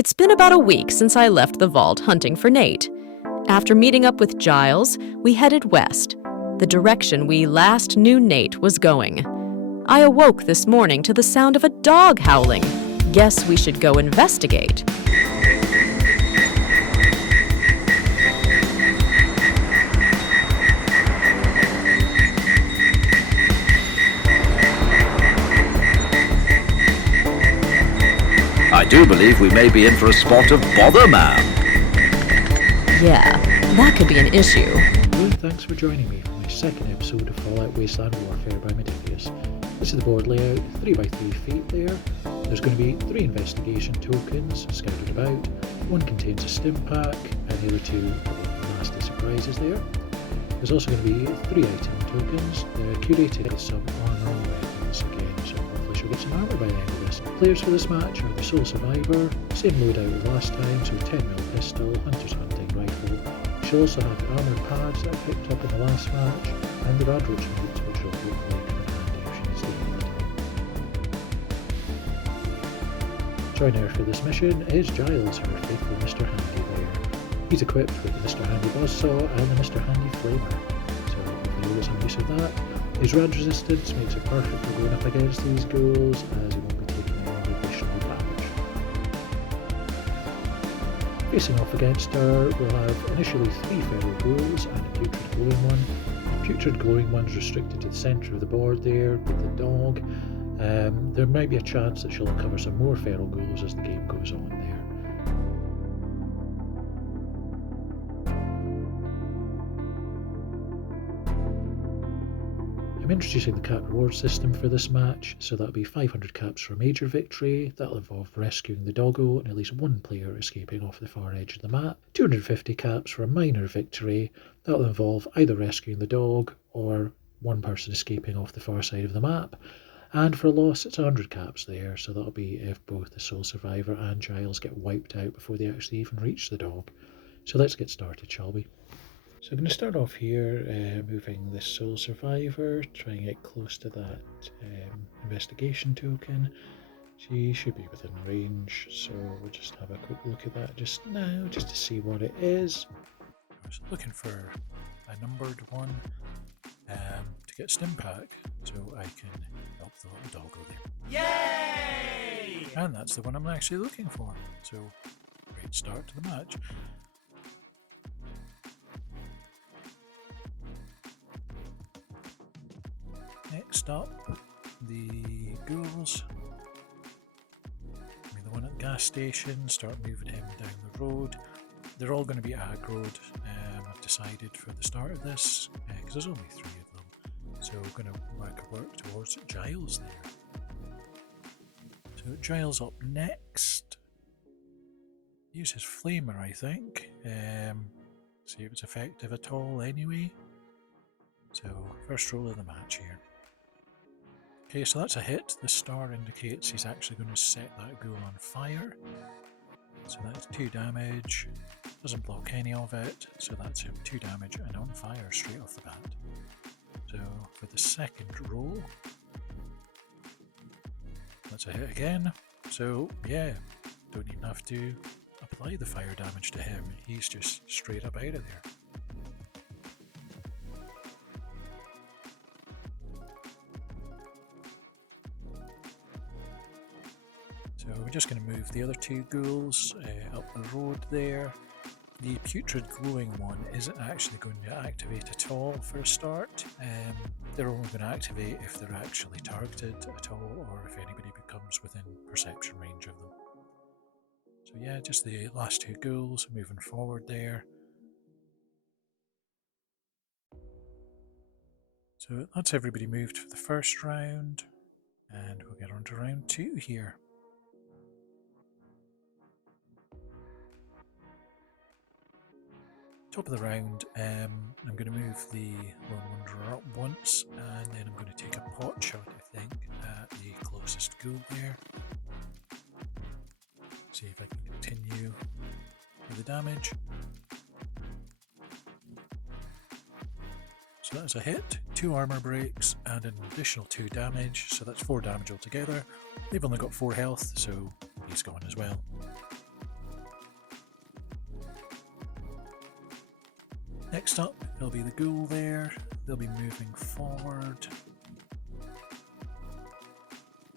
It's been about a week since I left the vault hunting for Nate. After meeting up with Giles, we headed west, the direction we last knew Nate was going. I awoke this morning to the sound of a dog howling. Guess we should go investigate. I do believe we may be in for a spot of bother, ma'am. Yeah, that could be an issue. Hello, thanks for joining me for my second episode of Fallout Wasteland Warfare by Modifius. This is the board layout, 3x3 feet there. There's going to be 3 investigation tokens scattered about. One contains a stim pack, and the other 2 are nasty surprises there. There's also going to be 3 item tokens. They're curated with some armor and weapons again, so hopefully she'll get some armor by the end of this. Players for this match are the sole survivor, same loadout as last time, so 10mm pistol, hunter's hunting rifle. She'll also have the armoured pads that I picked up in the last match, and the radroach boots, which will hopefully come in handy if she needs to heal it. Joining her for this mission is Giles, her faithful Mr. Handy there. He's equipped with the Mr. Handy Buzzsaw and the Mr. Handy Flamer, so hopefully he'll get some use of that. His rad resistance makes it perfect for going up against these ghouls, as he won't be taking any additional damage. Facing off against her, we'll have initially 3 feral ghouls and a putrid glowing one. The putrid glowing one's restricted to the centre of the board there with the dog. There might be a chance that she'll uncover some more feral ghouls as the game goes on there. I'm introducing the cap reward system for this match, so that'll be 500 caps for a major victory. That'll involve rescuing the doggo and at least one player escaping off the far edge of the map. 250 caps for a minor victory. That'll involve either rescuing the dog or one person escaping off the far side of the map. And for a loss, it's 100 caps there, so that'll be if both the sole survivor and Giles get wiped out before they actually even reach the dog. So let's get started, shall we? So I'm going to start off here, moving this sole survivor, try and get close to that investigation token. She should be within range, so we'll just have a quick look at that just now, just to see what it is. I was looking for a numbered one to get stim pack, so I can help the little doggo there. Yay! And that's the one I'm actually looking for, so great start to the match. Next up, the ghouls. The one at the gas station, start moving him down the road. They're all going to be aggroed, I've decided for the start of this, because there's only 3 of them. So we're going to work towards Giles there. So Giles up next. Use his flamer, I think. See if it's effective at all anyway. So first roll of the match here. Okay, so that's a hit. The star indicates he's actually going to set that ghoul on fire. So that's 2 damage. Doesn't block any of it, so that's him 2 damage and on fire straight off the bat. So for the second roll, that's a hit again. So yeah, don't even have to apply the fire damage to him. He's just straight up out of there. So we're just going to move the other 2 ghouls up the road there. The putrid glowing one isn't actually going to activate at all for a start. They're only going to activate if they're actually targeted at all, or if anybody becomes within perception range of them. So yeah, just the last 2 ghouls moving forward there. So that's everybody moved for the first round, and we'll get on to round 2 here. Top of the round, I'm going to move the Lone Wanderer up once, and then I'm going to take a pot shot, I think, at the closest ghoul there. See if I can continue with the damage. So that's a hit, 2 armor breaks, and an additional 2 damage, so that's 4 damage altogether. They've only got 4 health, so he's gone as well. Next up, it'll be the ghoul there. They'll be moving forward.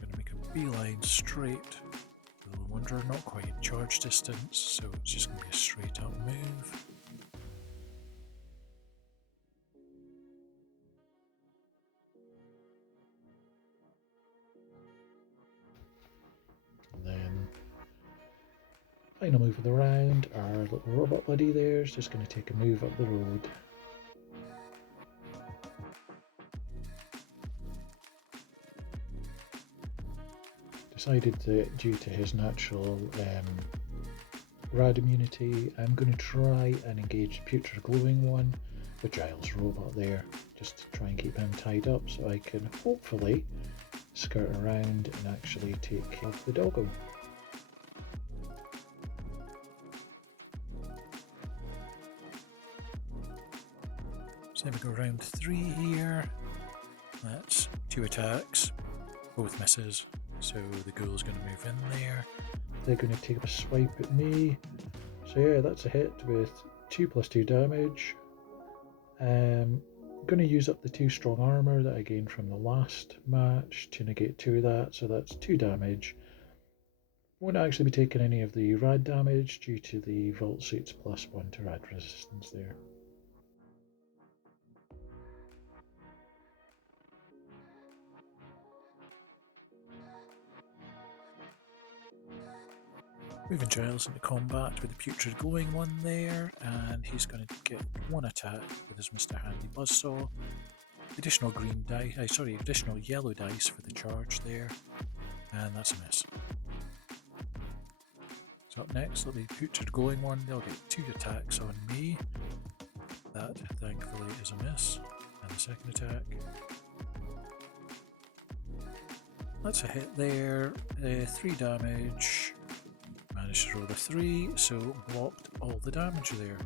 Going to make a beeline straight. The Lone Wanderer not quite in charge distance, so it's just going to be a straight up move. And then final move of the round, our little robot buddy there is just going to take a move up the road. Decided that due to his natural rad immunity, I'm going to try and engage the putrid glowing one with Giles' robot there, just to try and keep him tied up so I can hopefully skirt around and actually take care of the doggo. So then we go round 3 here. That's 2 attacks, both misses. So the ghoul's going to move in there. They're going to take a swipe at me. So yeah, that's a hit with 2+2 damage. I'm going to use up the 2 strong armour that I gained from the last match to negate 2 of that. So that's 2 damage. Won't actually be taking any of the rad damage due to the vault suits +1 to rad resistance there. Moving Giles into combat with the putrid glowing one there, and he's going to get 1 attack with his Mr. Handy Buzzsaw. Additional green die, additional yellow dice for the charge there, and that's a miss. So up next, there'll be putrid glowing one. They'll get 2 attacks on me. That thankfully is a miss, and the second attack. That's a hit there. 3 damage. Managed to roll a 3, so blocked all the damage there,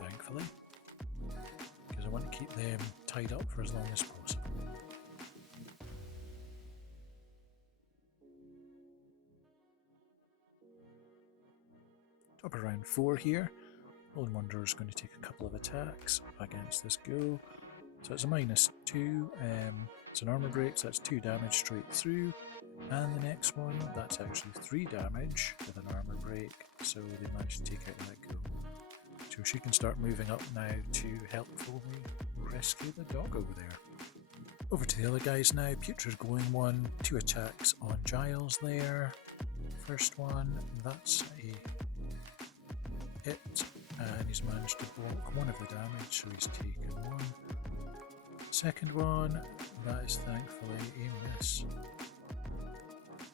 thankfully, because I want to keep them tied up for as long as possible. Top of round 4 here, Lone Wanderer is going to take a couple of attacks against this ghoul, so it's a -2, it's an armour break, so that's 2 damage straight through. And the next one, that's actually 3 damage with an armour break, so they managed to take out that ghoul. So she can start moving up now to helpfully rescue the dog over there. Over to the other guys now, putrid glowing one, 2 attacks on Giles there. First one, that's a hit, and he's managed to block 1 of the damage, so he's taken 1. Second one, that is thankfully a miss.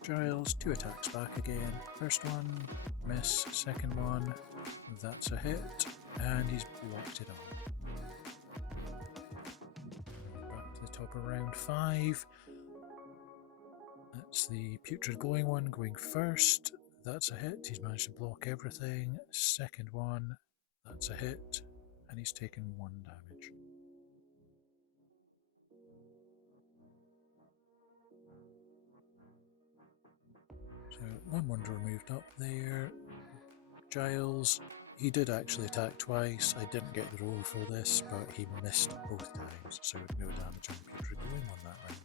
Giles, 2 attacks back again. First one, miss. Second one, that's a hit, and he's blocked it all. Back to the top of round 5. That's the putrid glowing one going first. That's a hit. He's managed to block everything. Second one, that's a hit, and he's taken 1 damage. So Lone Wanderer moved up there. Giles, he did actually attack twice. I didn't get the roll for this, but he missed both times, so no damage on the putrid glowing one that round.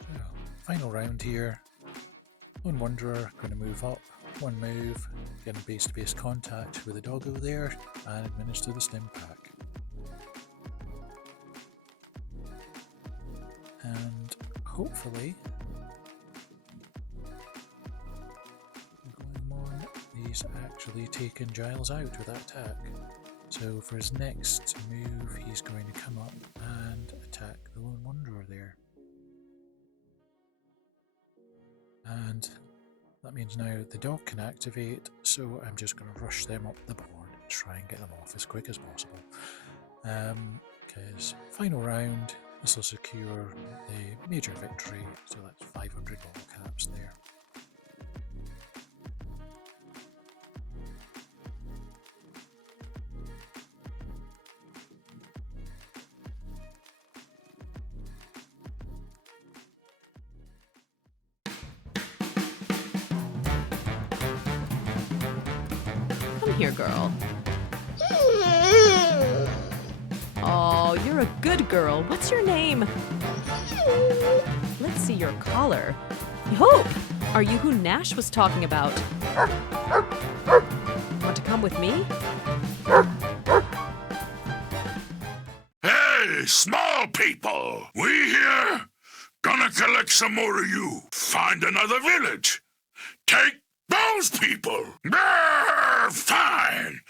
So, final round here. Lone Wanderer going to move up. 1 move, getting base-to-base contact with the doggo there, and administer the stim pack. And hopefully, going on, he's actually taken Giles out with that attack. So for his next move, he's going to come up and attack the Lone Wanderer there. And that means now the dog can activate, so I'm just going to rush them up the board and try and get them off as quick as possible. Because final round, this will secure the major victory, so that's 500 bottle caps there. here, girl. Oh, you're a good girl. What's your name? Let's see your collar. Hope! Are you who Nash was talking about? Want to come with me? Hey, small people! We here? Gonna collect some more of you. Find another village. Take those people. Fine.